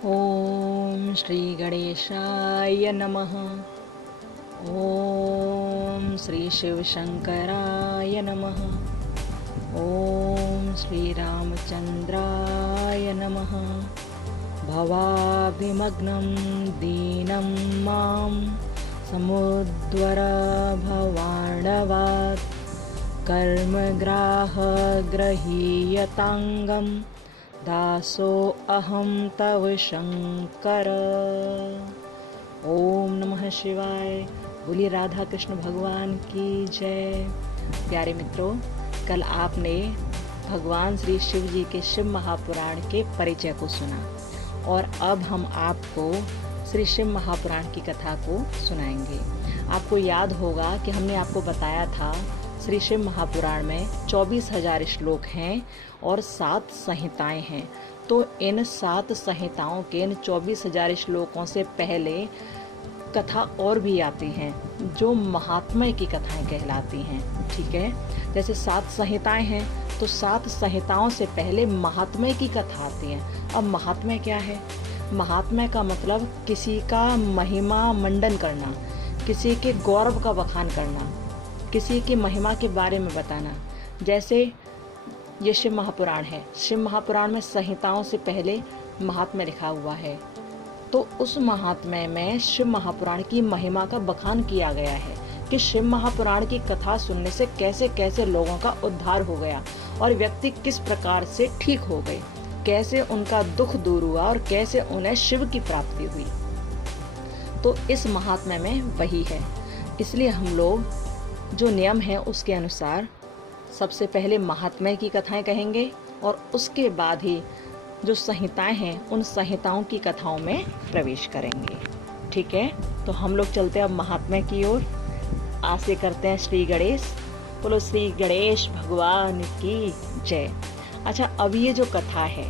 ओम श्री गणेशाय नमः। ओम श्री शिवशंकराय नमः। ओम श्री रामचंद्राय नमः। भवाभिमग्नं दीनं मां समुद्वर भवाण्डवात् कर्मग्राहगृहीयताङ्गं दासो अहं तव शंकर। ओम नमः शिवाय। बोलिए राधा कृष्ण भगवान की जय। प्यारे मित्रों, कल आपने भगवान श्री शिव जी के शिव महापुराण के परिचय को सुना और अब हम आपको श्री शिव महापुराण की कथा को सुनाएंगे। आपको याद होगा कि हमने आपको बताया था श्री शिव महापुराण में 24,000 श्लोक हैं और 7 संहिताएं हैं। तो इन 7 संहिताओं के इन 24,000 श्लोकों से पहले कथा और भी आती हैं जो महात्म्य की कथाएं कहलाती हैं। ठीक है, जैसे 7 संहिताएं हैं तो 7 संहिताओं से पहले महात्म्य की कथा आती है। अब महात्म्य क्या है? महात्म्य का मतलब किसी का महिमा मंडन करना, किसी के गौरव का बखान करना, किसी की महिमा के बारे में बताना। जैसे ये शिव महापुराण है, शिव महापुराण में संहिताओं से पहले महात्म्य लिखा हुआ है। तो उस महात्म्य में शिव महापुराण की महिमा का बखान किया गया है कि शिव महापुराण की कथा सुनने से कैसे कैसे लोगों का उद्धार हो गया और व्यक्ति किस प्रकार से ठीक हो गए, कैसे उनका दुख दूर हुआ और कैसे उन्हें शिव की प्राप्ति हुई। तो इस महात्म्य में वही है। इसलिए हम लोग जो नियम है उसके अनुसार सबसे पहले महात्म्य की कथाएं कहेंगे और उसके बाद ही जो संहिताएं हैं उन संहिताओं की कथाओं में प्रवेश करेंगे। ठीक है, तो हम लोग चलते हैं अब महात्म्य की ओर। आज से करते हैं श्री गणेश। बोलो श्री गणेश भगवान की जय। अच्छा, अब ये जो कथा है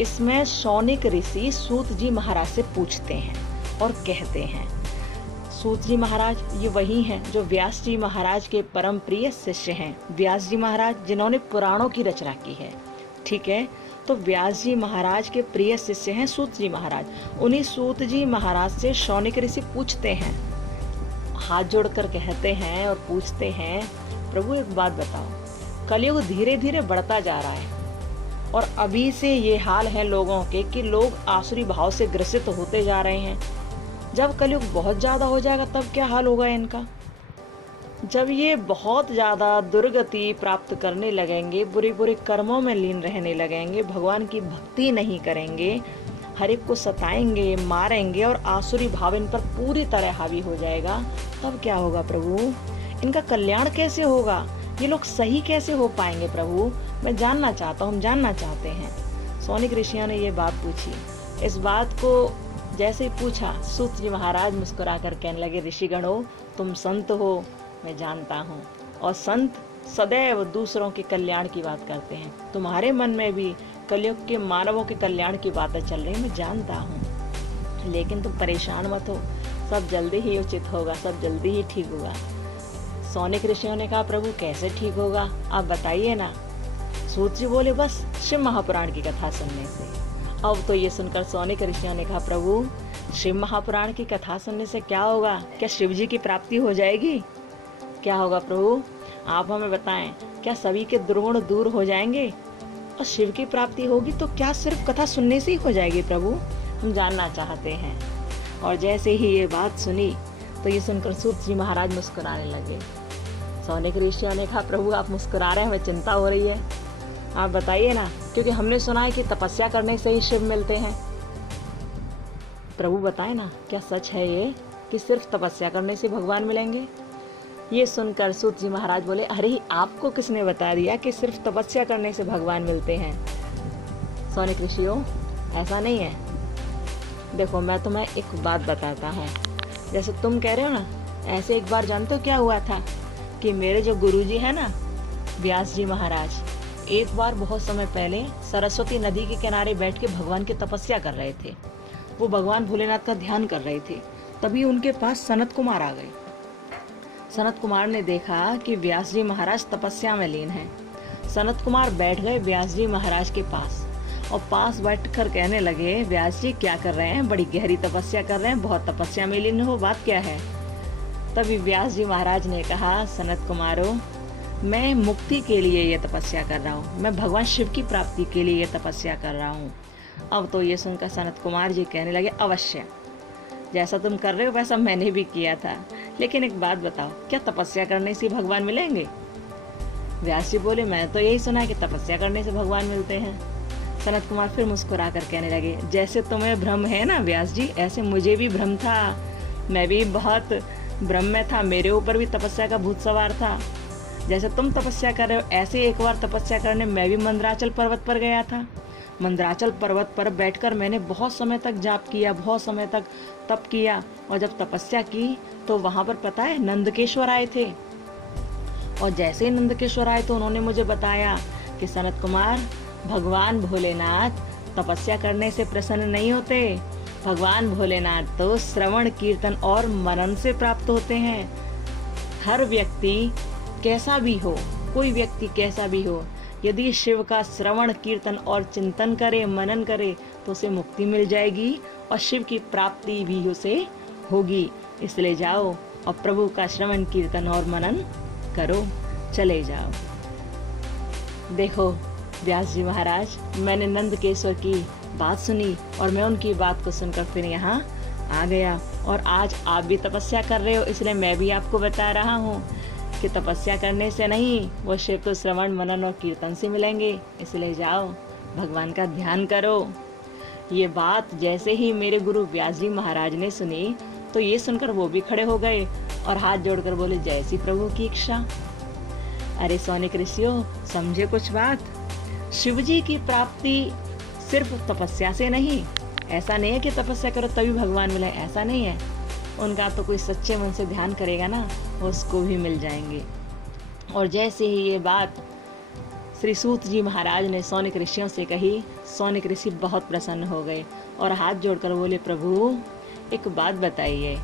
इसमें शौनिक ऋषि सूत जी महाराज से पूछते हैं और कहते हैं। सूत जी महाराज ये वही हैं जो व्यास जी महाराज के परम प्रिय शिष्य हैं। व्यास जी महाराज जिन्होंने पुराणों की रचना की है। ठीक है, तो व्यास जी महाराज के प्रिय शिष्य हैं सूत जी महाराज। उन्हीं सूत जी महाराज से शौनिक ऋषि पूछते हैं, हाथ जोड़कर कहते हैं और पूछते हैं, प्रभु एक बात बताओ, कलयुग धीरे धीरे बढ़ता जा रहा है और अभी से ये हाल है लोगों के कि लोग आसुरी भाव से ग्रसित होते जा रहे हैं। जब कलयुग बहुत ज़्यादा हो जाएगा तब क्या हाल होगा इनका? जब ये बहुत ज़्यादा दुर्गति प्राप्त करने लगेंगे, बुरे बुरे कर्मों में लीन रहने लगेंगे, भगवान की भक्ति नहीं करेंगे, हर एक को सताएंगे, मारेंगे और आसुरी भाव इन पर पूरी तरह हावी हो जाएगा, तब क्या होगा प्रभु? इनका कल्याण कैसे होगा? ये लोग सही कैसे हो पाएंगे प्रभु? मैं जानना चाहता हूँ, हम जानना चाहते हैं। शौनिक ऋषियों ने ये बात पूछी। इस बात को जैसे ही पूछा, सूत जी महाराज मुस्कुराकर कहने लगे, ऋषिगणों तुम संत हो, मैं जानता हूँ, और संत सदैव दूसरों के कल्याण की बात करते हैं। तुम्हारे मन में भी कलयुग के मानवों के कल्याण की बातें चल रही, मैं जानता हूँ, लेकिन तुम परेशान मत हो, सब जल्दी ही उचित होगा, सब जल्दी ही ठीक होगा। शौनिक ऋषियों ने कहा, प्रभु कैसे ठीक होगा, आप बताइए ना। सूत जी बोले, बस शिव महापुराण की कथा सुनने से। अब तो ये सुनकर शौनिक ऋषियों ने कहा, प्रभु शिव महापुराण की कथा सुनने से क्या होगा? क्या शिव जी की प्राप्ति हो जाएगी? क्या होगा प्रभु, आप हमें बताएं, क्या सभी के दुर्गुण दूर हो जाएंगे और शिव की प्राप्ति होगी? तो क्या सिर्फ कथा सुनने से ही हो जाएगी प्रभु? हम जानना चाहते हैं। और जैसे ही ये बात सुनी तो ये सुनकर सूत जी महाराज मुस्कुराने लगे। शौनिक ऋषियों ने कहा, प्रभु आप मुस्कुरा रहे हैं, हमें चिंता हो रही है, आप बताइए ना, क्योंकि हमने सुना है कि तपस्या करने से ही शिव मिलते हैं। प्रभु बताएं ना, क्या सच है ये कि सिर्फ तपस्या करने से भगवान मिलेंगे? ये सुनकर सूत जी महाराज बोले, अरे आपको किसने बता दिया कि सिर्फ तपस्या करने से भगवान मिलते हैं? शौनिक ऋषियों ऐसा नहीं है। देखो मैं तुम्हें एक बात बताता हूँ, जैसे तुम कह रहे हो ना, ऐसे एक बार जानते हो क्या हुआ था कि मेरे जो गुरुजी है ना व्यास जी महाराज, एक बार बहुत समय पहले सरस्वती नदी के किनारे बैठ के भगवान की तपस्या कर रहे थे। वो भगवान भोलेनाथ का ध्यान कर रहे थे। तभी उनके पास सनत कुमार आ गए। सनत कुमार ने देखा कि व्यास जी महाराज तपस्या में लीन हैं। सनत कुमार बैठ गए व्यास जी महाराज के पास और पास बैठकर कहने लगे, व्यास जी क्या कर रहे हैं, बड़ी गहरी तपस्या कर रहे हैं, बहुत तपस्या में लीन हो, बात क्या है। तभी व्यास जी महाराज ने कहा, सनत कुमारो, मैं मुक्ति के लिए ये तपस्या कर रहा हूँ, मैं भगवान शिव की प्राप्ति के लिए ये तपस्या कर रहा हूँ। अब तो ये सुनकर सनत कुमार जी कहने लगे, अवश्य जैसा तुम कर रहे हो वैसा मैंने भी किया था, लेकिन एक बात बताओ, क्या तपस्या करने से भगवान मिलेंगे। व्यास जी बोले, मैं तो यही सुना है कि तपस्या करने से भगवान मिलते हैं। सनत कुमार फिर मुस्कुरा कर कहने लगे, जैसे तुम्हें भ्रम है ना व्यास जी, ऐसे मुझे भी भ्रम था, मैं भी बहुत भ्रम में था, मेरे ऊपर भी तपस्या का भूत सवार था। जैसे तुम तपस्या कर रहे हो, ऐसे एक बार तपस्या करने मैं भी मंदराचल पर्वत पर गया था। मंदराचल पर्वत पर बैठकर मैंने बहुत समय तक जाप किया, बहुत समय तक तप किया, और जब तपस्या की तो वहां पर पता है नंदकेश्वर आए थे। और जैसे ही नंदकेश्वर आए तो उन्होंने मुझे बताया कि सनत कुमार, भगवान भोलेनाथ तपस्या करने से प्रसन्न नहीं होते, भगवान भोलेनाथ तो श्रवण कीर्तन और मनन से प्राप्त होते हैं। हर व्यक्ति कैसा भी हो, कोई व्यक्ति कैसा भी हो, यदि शिव का श्रवण कीर्तन और चिंतन करे, मनन करे, तो उसे मुक्ति मिल जाएगी और शिव की प्राप्ति भी उसे होगी। इसलिए जाओ और प्रभु का श्रवण कीर्तन और मनन करो, चले जाओ। देखो व्यास जी महाराज, मैंने नंदकेश्वर की बात सुनी और मैं उनकी बात को सुनकर फिर यहाँ आ गया, और आज आप भी तपस्या कर रहे हो, इसलिए मैं भी आपको बता रहा हूँ कि तपस्या करने से नहीं, वो शिव को श्रवण मनन और कीर्तन से मिलेंगे। इसलिए जाओ, भगवान का ध्यान करो। ये बात जैसे ही मेरे गुरु व्यास जी महाराज ने सुनी तो ये सुनकर वो भी खड़े हो गए और हाथ जोड़कर बोले, जैसी प्रभु की इच्छा। अरे सौनिक ऋषियों, समझे कुछ बात। शिव जी की प्राप्ति सिर्फ तपस्या से नहीं, ऐसा नहीं है कि तपस्या करो तभी भगवान मिले, ऐसा नहीं है। उनका तो कोई सच्चे मन से ध्यान करेगा ना, उसको भी मिल जाएंगे। और जैसे ही ये बात श्री सूत जी महाराज ने सौनिक ऋषियों से कही, सौनिक ऋषि बहुत प्रसन्न हो गए और हाथ जोड़कर बोले, प्रभु एक बात बताइए,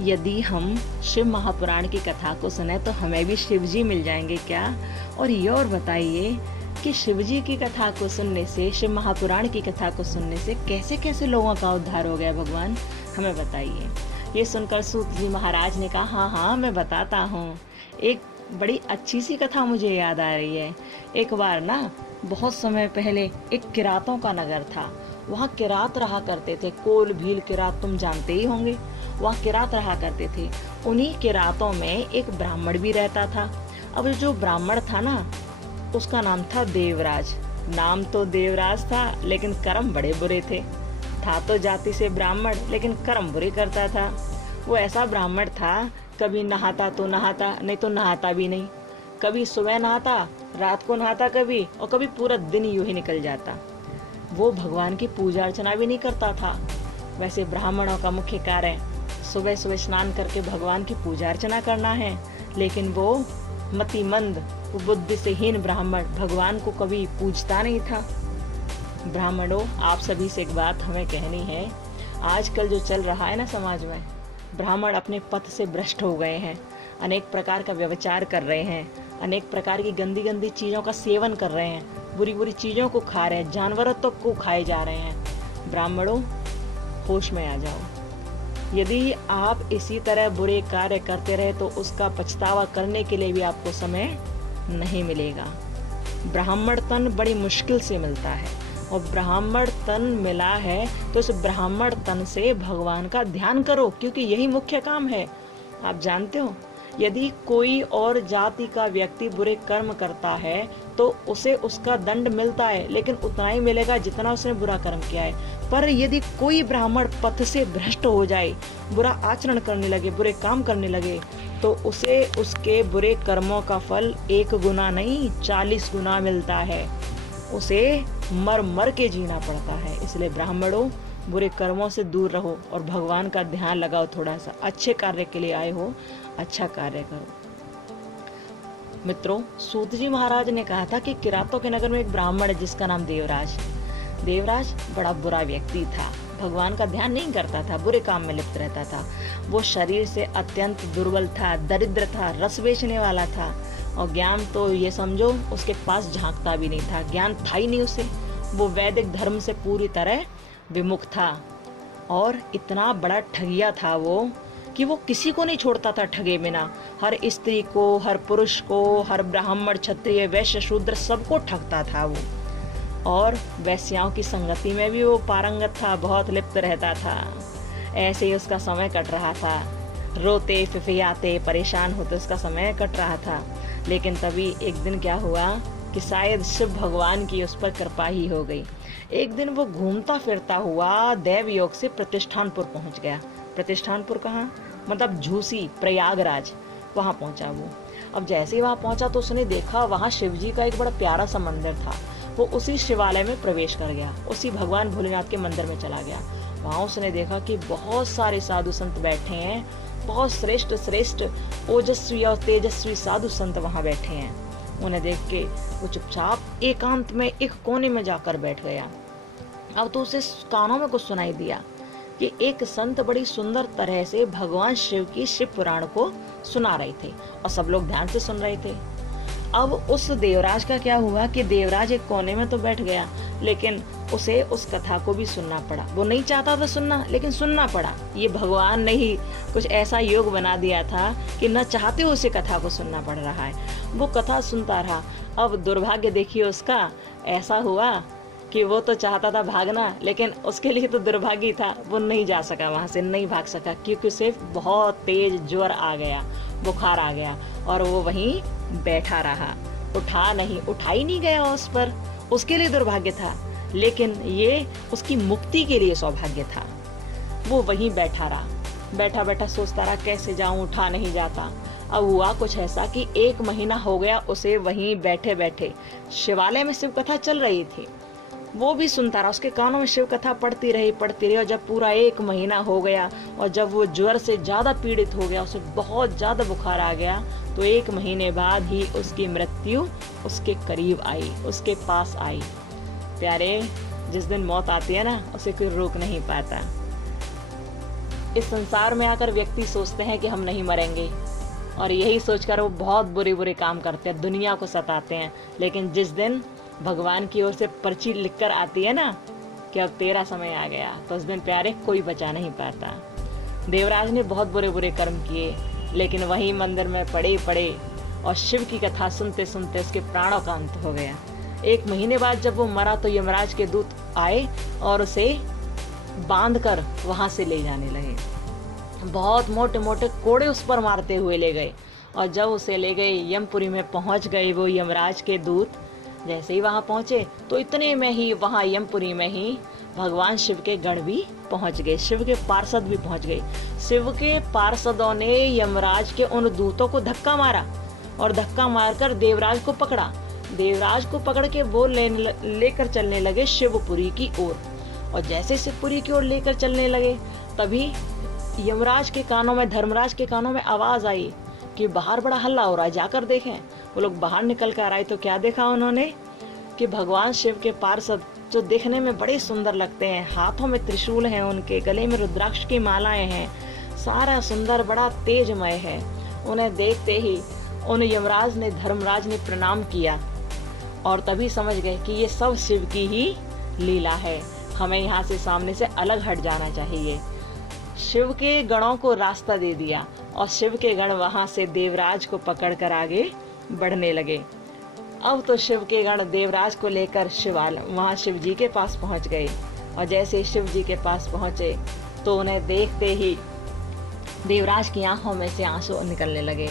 यदि हम शिव महापुराण की कथा को सुने तो हमें भी शिव जी मिल जाएंगे क्या? और ये और बताइए कि शिव जी की कथा को सुनने से, शिव महापुराण की कथा को सुनने से कैसे कैसे लोगों का उद्धार हो गया, भगवान हमें बताइए। ये सुनकर सूत जी महाराज ने कहा, हाँ हाँ मैं बताता हूँ। एक बड़ी अच्छी सी कथा मुझे याद आ रही है। एक बार ना, बहुत समय पहले एक किरातों का नगर था। वहाँ किरात रहा करते थे, कोल भील किरात तुम जानते ही होंगे। वहाँ किरात रहा करते थे। उन्हीं किरातों में एक ब्राह्मण भी रहता था। अब जो ब्राह्मण था ना, उसका नाम था देवराज। नाम तो देवराज था, लेकिन कर्म बड़े बुरे थे। था तो जाति से ब्राह्मण, लेकिन कर्म बुरे करता था। वो ऐसा ब्राह्मण था, कभी नहाता तो नहाता, नहीं तो नहाता भी नहीं। कभी सुबह नहाता, रात को नहाता कभी, और कभी पूरा दिन यूं ही निकल जाता। वो भगवान की पूजा अर्चना भी नहीं करता था। वैसे ब्राह्मणों का मुख्य कार्य सुबह सुबह स्नान करके भगवान की पूजा अर्चना करना है, लेकिन वो मतिमंद, वो बुद्धि से हीन ब्राह्मण भगवान को कभी पूजता नहीं था। ब्राह्मणों, आप सभी से एक बात हमें कहनी है। आजकल जो चल रहा है ना समाज में, ब्राह्मण अपने पथ से भ्रष्ट हो गए हैं, अनेक प्रकार का व्यभिचार कर रहे हैं, अनेक प्रकार की गंदी गंदी चीज़ों का सेवन कर रहे हैं, बुरी बुरी चीज़ों को खा रहे हैं, जानवरों तक को खाए जा रहे हैं। ब्राह्मणों, होश में आ जाओ। यदि आप इसी तरह बुरे कार्य करते रहे तो उसका पछतावा करने के लिए भी आपको समय नहीं मिलेगा। ब्राह्मण तन बड़ी मुश्किल से मिलता है, और ब्राह्मण तन मिला है तो उस ब्राह्मण तन से भगवान का ध्यान करो, क्योंकि यही मुख्य काम है। आप जानते हो, यदि कोई और जाति का व्यक्ति बुरे कर्म करता है तो उसे उसका दंड मिलता है, लेकिन उतना ही मिलेगा जितना उसने बुरा कर्म किया है। पर यदि कोई ब्राह्मण पथ से भ्रष्ट हो जाए, बुरा आचरण करने लगे, बुरे काम करने लगे, तो उसे उसके बुरे कर्मों का फल 1 गुना नहीं 40 गुना मिलता है। उसे मर मर के जीना पड़ता है। इसलिए ब्राह्मणों, बुरे कर्मों से दूर रहो और भगवान का ध्यान लगाओ। थोड़ा सा अच्छे कार्य के लिए आए हो, अच्छा कार्य करो। मित्रों, सूत जी महाराज ने कहा था कि किरातों के नगर में एक ब्राह्मण है जिसका नाम देवराज। देवराज बड़ा बुरा व्यक्ति था, भगवान का ध्यान नहीं करता था, बुरे काम में लिप्त रहता था। वो शरीर से अत्यंत दुर्बल था, दरिद्र था, रस बेचने वाला था, और ज्ञान तो ये समझो उसके पास झांकता भी नहीं था, ज्ञान था ही नहीं उसे। वो वैदिक धर्म से पूरी तरह विमुख था और इतना बड़ा ठगिया था वो कि वो किसी को नहीं छोड़ता था ठगे बिना। हर स्त्री को, हर पुरुष को, हर ब्राह्मण, क्षत्रिय, वैश्य, शूद्र सबको ठगता था वो। और वैश्याओं की संगति में भी वो पारंगत था, बहुत लिप्त रहता था। ऐसे ही उसका समय कट रहा था, रोते फिफियाते परेशान होते उसका समय कट रहा था। लेकिन तभी एक दिन क्या हुआ कि शायद शिव भगवान की उस पर कृपा ही हो गई। एक दिन वो घूमता फिरता हुआ देव योग से प्रतिष्ठानपुर पहुंच गया। प्रतिष्ठानपुर कहाँ? मतलब झूसी, प्रयागराज, वहां पहुंचा वो। अब जैसे ही वहां पहुंचा तो उसने देखा वहां शिव जी का एक बड़ा प्यारा सा मंदिर था। वो उसी शिवालय में प्रवेश कर गया, उसी भगवान भोलेनाथ के मंदिर में चला गया। वहां उसने देखा कि बहुत सारे साधु संत बैठे हैं, बहुत श्रेष्ठ श्रेष्ठ ओजस्वी और तेजस्वी साधु संत वहां बैठे हैं। उन्हें देख के वो चुपचाप एकांत में एक कोने में जाकर बैठ गया। अब तो उसे कानों में कुछ सुनाई दिया कि एक संत बड़ी सुंदर तरह से भगवान शिव की शिव पुराण को सुना रहे थे और सब लोग ध्यान से सुन रहे थे। अब उस देवराज का क्या हुआ कि देवराज एक कोने में तो बैठ गया, लेकिन उसे उस कथा को भी सुनना पड़ा। वो नहीं चाहता था सुनना, लेकिन सुनना पड़ा। ये भगवान ने ही कुछ ऐसा योग बना दिया था कि न चाहते उसे कथा को सुनना पड़ रहा है। वो कथा सुनता रहा। अब दुर्भाग्य देखिए उसका, ऐसा हुआ कि वो तो चाहता था भागना, लेकिन उसके लिए तो दुर्भाग्य था, वो नहीं जा सका, वहां से नहीं भाग सका, क्योंकि उसे बहुत तेज ज्वर आ गया, बुखार आ गया और वो वहीं बैठा रहा। उठा ही नहीं गया उस पर। उसके लिए दुर्भाग्य था, लेकिन ये उसकी मुक्ति के लिए सौभाग्य था। वो वहीं बैठा रहा, बैठा बैठा सोचता रहा कैसे जाऊं, उठा नहीं जाता। अब हुआ कुछ ऐसा कि 1 महीना हो गया उसे वहीं बैठे बैठे। शिवालय में शिव कथा चल रही थी, वो भी सुनता रहा, उसके कानों में शिव कथा पढ़ती रही। और जब पूरा 1 महीना हो गया और जब वो ज्वर से ज्यादा पीड़ित हो गया, उसे बहुत ज्यादा बुखार आ गया, तो 1 महीने बाद ही उसकी मृत्यु उसके करीब आई, उसके पास आई। प्यारे, जिस दिन मौत आती है ना, उसे कोई रोक नहीं पाता। इस संसार में आकर व्यक्ति सोचते हैं कि हम नहीं मरेंगे, और यही सोचकर वो बहुत बुरे बुरे काम करते हैं, दुनिया को सताते हैं। लेकिन जिस दिन भगवान की ओर से पर्ची लिखकर आती है ना कि अब तेरा समय आ गया, तो उस दिन प्यारे कोई बचा नहीं पाता। देवराज ने बहुत बुरे बुरे कर्म किए, लेकिन वहीं मंदिर में पड़े और शिव की कथा सुनते सुनते उसके प्राणों का अंत हो गया। 1 महीने बाद जब वो मरा तो यमराज के दूत आए और उसे बांधकर वहां से ले जाने लगे। बहुत मोटे मोटे कोड़े उस पर मारते हुए ले गए, और जब उसे ले गए यमपुरी में पहुंच गए वो यमराज के दूत। जैसे ही वहां पहुंचे तो इतने में ही वहां यमपुरी में ही भगवान शिव के गण भी पहुंच गए, शिव के पार्षद भी पहुंच गए। शिव के पार्षदों ने यमराज के उन दूतों को धक्का मारा और धक्का मारकर देवराज को पकड़ा। देवराज को पकड़ के वो लेकर चलने लगे शिवपुरी की ओर। और जैसे शिवपुरी की ओर लेकर चलने लगे, तभी यमराज के कानों में, धर्मराज के कानों में आवाज आई कि बाहर बड़ा हल्ला हो रहा है, जाकर देखें। वो लोग बाहर निकल कर आए तो क्या देखा उन्होंने कि भगवान शिव के पार्षद, जो देखने में बड़े सुंदर लगते हैं, हाथों में त्रिशूल हैं, उनके गले में रुद्राक्ष की मालाएं हैं, सारा सुंदर बड़ा तेजमय है। उन्हें देखते ही उन यमराज ने, धर्मराज ने प्रणाम किया और तभी समझ गए कि ये सब शिव की ही लीला है, हमें यहाँ से सामने से अलग हट जाना चाहिए। शिव के गणों को रास्ता दे दिया और शिव के गण वहां से देवराज को पकड़कर आगे बढ़ने लगे। अब तो शिव के गण देवराज को लेकर वहां शिव जी के पास पहुंच गए, और जैसे शिव जी के पास पहुंचे तो उन्हें देखते ही देवराज की आंखों में से आंसू निकलने लगे।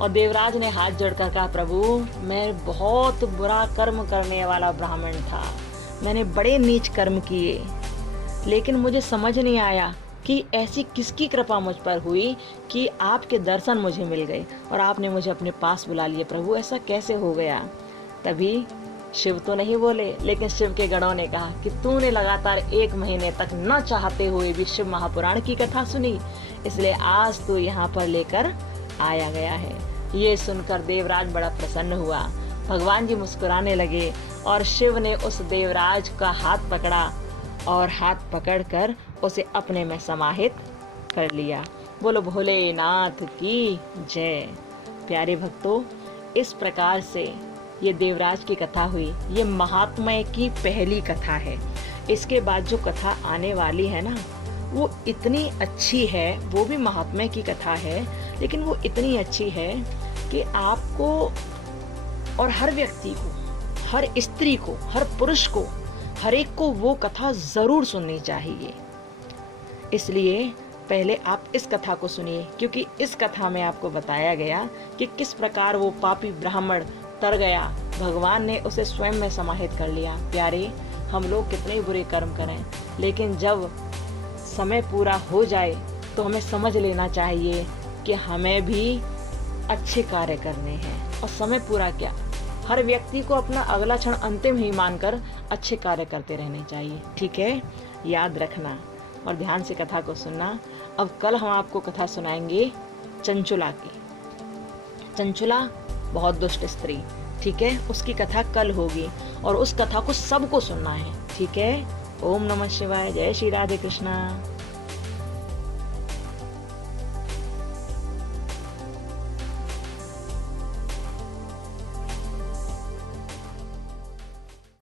और देवराज ने हाथ जोड़कर कहा, प्रभु, मैं बहुत बुरा कर्म करने वाला ब्राह्मण था, मैंने बड़े नीच कर्म किए, लेकिन मुझे समझ नहीं आया कि ऐसी किसकी कृपा मुझ पर हुई कि आपके दर्शन मुझे मिल गए और आपने मुझे अपने पास बुला लिए। प्रभु, ऐसा कैसे हो गया? तभी शिव तो नहीं बोले, लेकिन शिव के गणों ने कहा कि तूने लगातार 1 महीने तक न चाहते हुए भी शिव महापुराण की कथा सुनी, इसलिए आज तो यहाँ पर लेकर आया गया है। ये सुनकर देवराज बड़ा प्रसन्न हुआ। भगवान जी मुस्कुराने लगे और शिव ने उस देवराज का हाथ पकड़ा और हाथ पकड़कर उसे अपने में समाहित कर लिया। बोलो भोलेनाथ की जय। प्यारे भक्तों, इस प्रकार से ये देवराज की कथा हुई, ये महात्म्य की पहली कथा है। इसके बाद जो कथा आने वाली है ना, वो इतनी अच्छी है, वो भी महात्म्य की कथा है, लेकिन वो इतनी अच्छी है कि आपको और हर व्यक्ति को, हर स्त्री को, हर पुरुष को, हर एक को वो कथा जरूर सुननी चाहिए। इसलिए पहले आप इस कथा को सुनिए, क्योंकि इस कथा में आपको बताया गया कि किस प्रकार वो पापी ब्राह्मण तर गया, भगवान ने उसे स्वयं में समाहित कर लिया। प्यारे, हम लोग कितने बुरे कर्म करें, लेकिन जब समय पूरा हो जाए तो हमें समझ लेना चाहिए कि हमें भी अच्छे कार्य करने हैं। और समय पूरा क्या, हर व्यक्ति को अपना अगला क्षण अंतिम ही मानकर अच्छे कार्य करते रहने चाहिए। ठीक है, याद रखना और ध्यान से कथा को सुनना। अब कल हम आपको कथा सुनाएंगे चंचुला की। चंचुला बहुत दुष्ट स्त्री, ठीक है, उसकी कथा कल होगी और उस कथा को सबको सुनना है। ठीक है, ओम नमः शिवाय, जय श्री राधे कृष्णा।